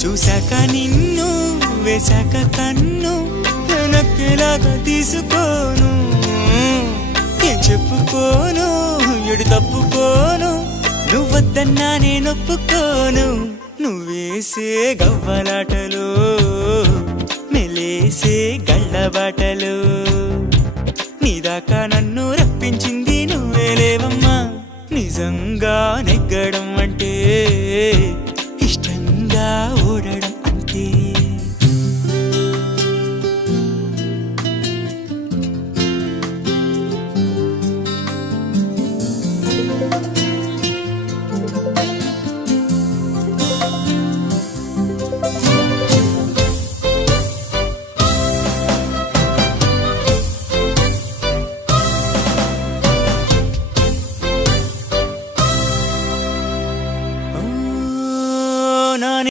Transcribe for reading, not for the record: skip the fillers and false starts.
చూశాక నిన్ను వేశాక కన్ను నక్కేలాగా తీసుకోను ఏం చెప్పుకోను ఎడు తప్పుకోను నువ్వొద్దన్నా నేనొప్పుకోను నువ్వేసే గవ్వలాటలు మెలేసే గళ్ళబాటలు నీదాకా నన్ను రప్పించింది నువ్వేలేవమ్మా నిజంగా నెగ్గడం అంటే ఇష్టంగా ఓడడం అంతే